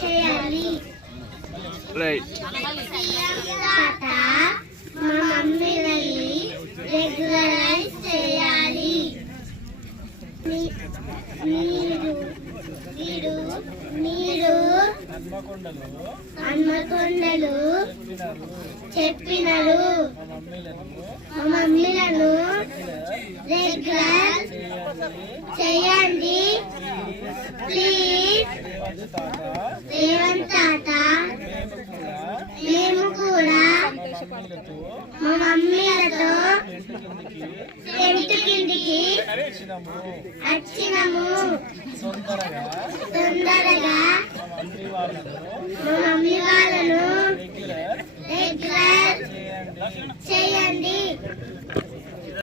చేయాలి. రైట్. మా రెగ్యులరైజ్ చేయాలి. మీరు మీరు మీరు హన్మకొండలో హన్మకొండలు చెప్పినారు. మా మమ్మీలను మా మమ్మీలను రెగ్యులర్ రెగ్యులర్ చేయండి. ప్లీజ్. రేవంత్ తాత మేము కూడా మా మమ్మీలతో టెంట్ కిందికి వచ్చినాము. తొందరగా మా మమ్మీ వాళ్ళను రెగ్యులర్ చేయండి.